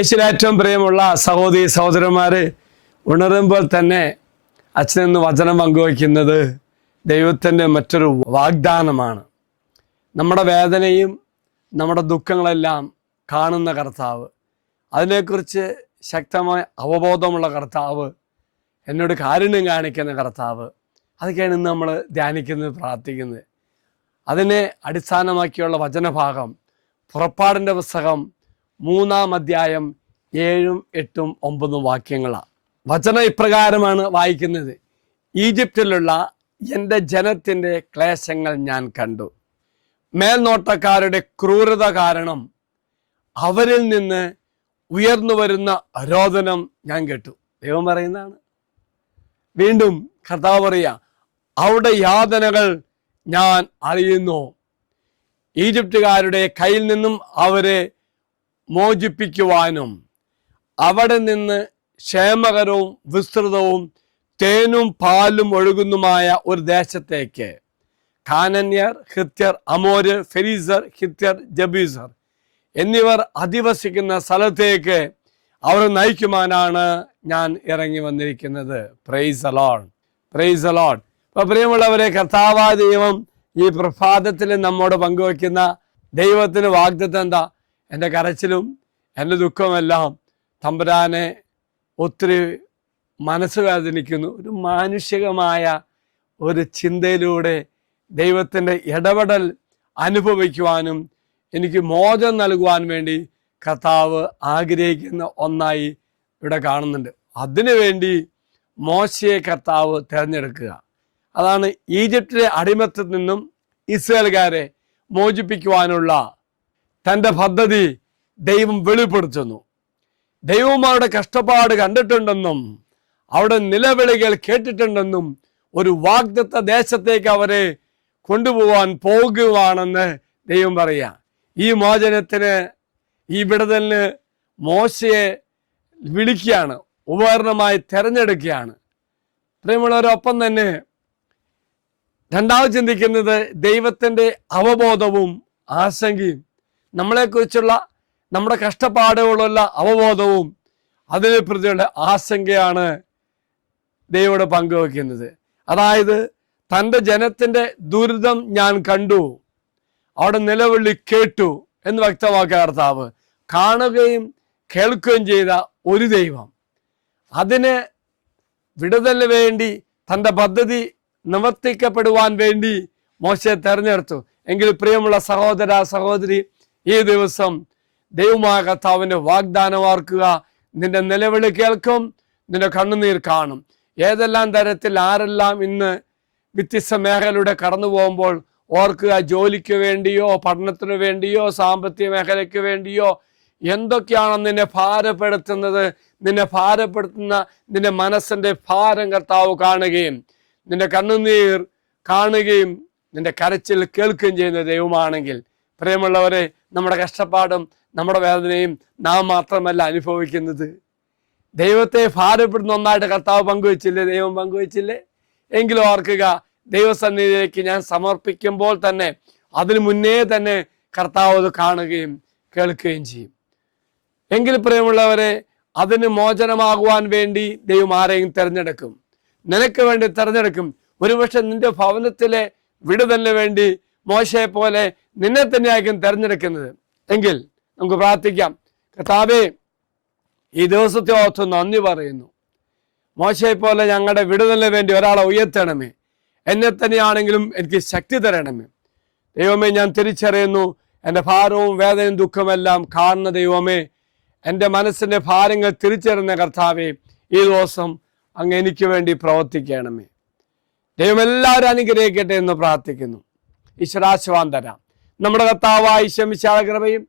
യേശുവിൽ ഏറ്റവും പ്രിയമുള്ള സഹോദരി സഹോദരന്മാരെ, ഉണരുമ്പോൾ തന്നെ അച്ഛനെന്ന് വചനം പങ്കുവയ്ക്കുന്നത് ദൈവത്തിൻ്റെ മറ്റൊരു വാഗ്ദാനമാണ്. നമ്മുടെ വേദനയും നമ്മുടെ ദുഃഖങ്ങളെല്ലാം കാണുന്ന കർത്താവ്, അതിനെക്കുറിച്ച് ശക്തമായ അവബോധമുള്ള കർത്താവ്, എന്നോട് കാരുണ്യം കാണിക്കുന്ന കർത്താവ്, അതൊക്കെയാണ് ഇന്ന് നമ്മൾ ധ്യാനിക്കുന്നത്, പ്രാർത്ഥിക്കുന്നത്. അതിനെ അടിസ്ഥാനമാക്കിയുള്ള വചനഭാഗം പുറപ്പാടിൻ്റെ പുസ്തകം 3-ാം അധ്യായം 7, 8, 9 വാക്യങ്ങളാണ്. വചനം ഇപ്രകാരമാണ് വായിക്കുന്നത്: ഈജിപ്തിലുള്ള എൻ്റെ ജനത്തിൻ്റെ ക്ലേശങ്ങൾ ഞാൻ കണ്ടു, മേൽനോട്ടക്കാരുടെ ക്രൂരത കാരണം അവരിൽ നിന്ന് ഉയർന്നു വരുന്ന രോദനം ഞാൻ കേട്ടു. ദൈവം പറയുന്നതാണ്. വീണ്ടും കർത്താവ് പറയുക, അവിടെ യാതനകൾ ഞാൻ അറിയുന്നു. ഈജിപ്തുകാരുടെ കയ്യിൽ നിന്നും അവരെ മോചിപ്പിക്കുവാനും അവിടെ നിന്ന് ക്ഷേമകരവും വിസ്തൃതവും തേനും പാലും ഒഴുകുന്നുമായ ഒരു ദേശത്തേക്ക് കാനന്യർ, ഹിത്യർ, അമോര്, ഫെരീസർ, ഹിത്യർ, ജബീസർ എന്നിവർ അധിവസിക്കുന്ന സ്ഥലത്തേക്ക് അവർ നയിക്കുവാനാണ് ഞാൻ ഇറങ്ങി വന്നിരിക്കുന്നത്. Praise the Lord, praise the Lord. അപ്പോൾ പ്രിയമുള്ളവരെ, കർത്താവായ ദൈവം ഈ പ്രഭാതത്തിൽ നമ്മോട് പങ്കുവയ്ക്കുന്ന ദൈവത്തിന് വാഗ്ദത്തം എന്താ? എൻ്റെ കരച്ചിലും എൻ്റെ ദുഃഖമെല്ലാം തമ്പുരാനെ ഒത്തിരി മനസ്സ് വേദനിക്കുന്നു. ഒരു മാനുഷികമായ ഒരു ചിന്തയിലൂടെ ദൈവത്തിൻ്റെ ഇടപെടൽ അനുഭവിക്കുവാനും എനിക്ക് മോചനം നൽകുവാൻ വേണ്ടി കർത്താവ് ആഗ്രഹിക്കുന്ന ഒന്നായി ഇവിടെ കാണുന്നുണ്ട്. അതിനുവേണ്ടി മോശയെ കർത്താവ് തിരഞ്ഞെടുക്കുക. അതാണ് ഈജിപ്തിലെ അടിമത്തത്തിൽ നിന്നും ഇസ്രായേൽക്കാരെ മോചിപ്പിക്കുവാനുള്ള തൻ്റെ പദ്ധതി ദൈവം വെളിപ്പെടുത്തുന്നു. ദൈവം അവരുടെ കഷ്ടപ്പാട് കണ്ടിട്ടുണ്ടെന്നും അവിടെ നിലവിളികൾ കേട്ടിട്ടുണ്ടെന്നും ഒരു വാഗ്ദത്ത ദേശത്തേക്ക് അവരെ കൊണ്ടുപോകാൻ പോകുവാണെന്ന് ദൈവം പറയുക. ഈ മോചനത്തിന്, ഈ വിടുതലിന് മോശയെ വിളിക്കുകയാണ്, ഉപകരണമായി തിരഞ്ഞെടുക്കുകയാണ്. പ്രിയമുള്ളവരൊപ്പം തന്നെ രണ്ടാമത് ചിന്തിക്കുന്നത് ദൈവത്തിൻ്റെ അവബോധവും ആശങ്കയും, നമ്മളെക്കുറിച്ചുള്ള നമ്മുടെ കഷ്ടപ്പാടുകളുള്ള അവബോധവും അതിനെ പ്രതിയുള്ള ആശങ്കയാണ് ദൈവത്തോട് പങ്കുവയ്ക്കുന്നത്. അതായത് തൻ്റെ ജനത്തിൻ്റെ ദുരിതം ഞാൻ കണ്ടു, അവിടെ നിലവിളി കേട്ടു എന്ന് വ്യക്തമാക്കിയ കർത്താവ്, കാണുകയും കേൾക്കുകയും ചെയ്ത ഒരു ദൈവം, അതിന് വിടുതലിന് വേണ്ടി തൻ്റെ പദ്ധതി നിവർത്തിക്കപ്പെടുവാൻ വേണ്ടി മോശയെ തെരഞ്ഞെടുത്തു. എങ്കിൽ പ്രിയമുള്ള സഹോദര സഹോദരി, ഈ ദിവസം ദൈവമായ കർത്താവിൻ്റെ വാഗ്ദാനം ഓർക്കുക. നിന്റെ നിലവിളി കേൾക്കും, നിന്റെ കണ്ണുനീർ കാണും. ഏതെല്ലാം തരത്തിൽ ആരെല്ലാം ഇന്ന് വ്യത്യസ്ത മേഖലയുടെ കടന്നു പോകുമ്പോൾ ഓർക്കുക, ജോലിക്ക് വേണ്ടിയോ പഠനത്തിന് വേണ്ടിയോ സാമ്പത്തിക മേഖലയ്ക്ക് വേണ്ടിയോ എന്തൊക്കെയാണ് നിന്നെ ഭാരപ്പെടുത്തുന്നത്, നിന്നെ ഭാരപ്പെടുത്തുന്ന നിന്റെ മനസ്സിൻ്റെ ഭാരം കർത്താവ് കാണുകയും നിന്റെ കണ്ണുനീർ കാണുകയും നിന്റെ കരച്ചിൽ കേൾക്കുകയും ചെയ്യുന്ന ദൈവമാണെങ്കിൽ, പ്രിയമുള്ളവരെ, നമ്മുടെ കഷ്ടപ്പാടും നമ്മുടെ വേദനയും നാം മാത്രമല്ല അനുഭവിക്കുന്നത്. ദൈവത്തെ ഭാരപ്പെടുന്ന ഒന്നായിട്ട് കർത്താവ് പങ്കുവച്ചില്ലേ, ദൈവം പങ്കുവച്ചില്ലേ? എങ്കിലും ഓർക്കുക, ദൈവസന്നിധിയിലേക്ക് ഞാൻ സമർപ്പിക്കുമ്പോൾ തന്നെ അതിനു മുന്നേ തന്നെ കർത്താവ് അത് കാണുകയും കേൾക്കുകയും ചെയ്യും. എങ്കിൽ പ്രിയമുള്ളവരെ, അതിന് മോചനമാകുവാൻ വേണ്ടി ദൈവം ആരെയും തിരഞ്ഞെടുക്കും, നിനക്ക് വേണ്ടി തിരഞ്ഞെടുക്കും. ഒരുപക്ഷെ നിന്റെ ഭവനത്തിലെ വിടുതലിന് വേണ്ടി മോശയെ പോലെ നിന്നെ തന്നെയായിരിക്കും തിരഞ്ഞെടുക്കുന്നത്. എങ്കിൽ നമുക്ക് പ്രാർത്ഥിക്കാം. കർത്താവേ, ഈ ദിവസത്തെ ഓർത്ത് നന്ദി പറയുന്നു. മോശയെ പോലെ ഞങ്ങളുടെ വിടുതലിന് വേണ്ടി ഒരാളെ ഉയർത്തണമേ. എന്നെ തന്നെയാണെങ്കിലും എനിക്ക് ശക്തി തരണമേ. ദൈവമേ, ഞാൻ തിരിച്ചറിയുന്നു, എൻ്റെ ഭാരവും വേദനയും ദുഃഖമെല്ലാം കാണുന്ന ദൈവമേ, എൻ്റെ മനസ്സിൻ്റെ ഭാരങ്ങൾ തിരിച്ചറിയുന്ന കർത്താവേ, ഈ ദിവസം അങ്ങ് എനിക്ക് വേണ്ടി പ്രവർത്തിക്കണമേ. ദൈവം എല്ലാവരും അനുഗ്രഹിക്കട്ടെ എന്ന് പ്രാർത്ഥിക്കുന്നു. ഈശ്വരാശീർവാദം തരാം. നമ്മുടെ കർത്താവായ ഈശോമിശിഹായുടെ കൃപയും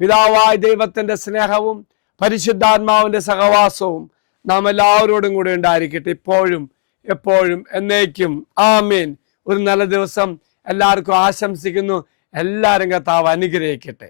പിതാവായ ദൈവത്തിൻ്റെ സ്നേഹവും പരിശുദ്ധാത്മാവിൻ്റെ സഹവാസവും നാം എല്ലാവരോടും കൂടെ ഉണ്ടായിരിക്കട്ടെ, ഇപ്പോഴും എപ്പോഴും എന്നേക്കും. ആമേൻ. ഒരു നല്ല ദിവസം എല്ലാവർക്കും ആശംസിക്കുന്നു. എല്ലാവരും കർത്താവ് അനുഗ്രഹിക്കട്ടെ.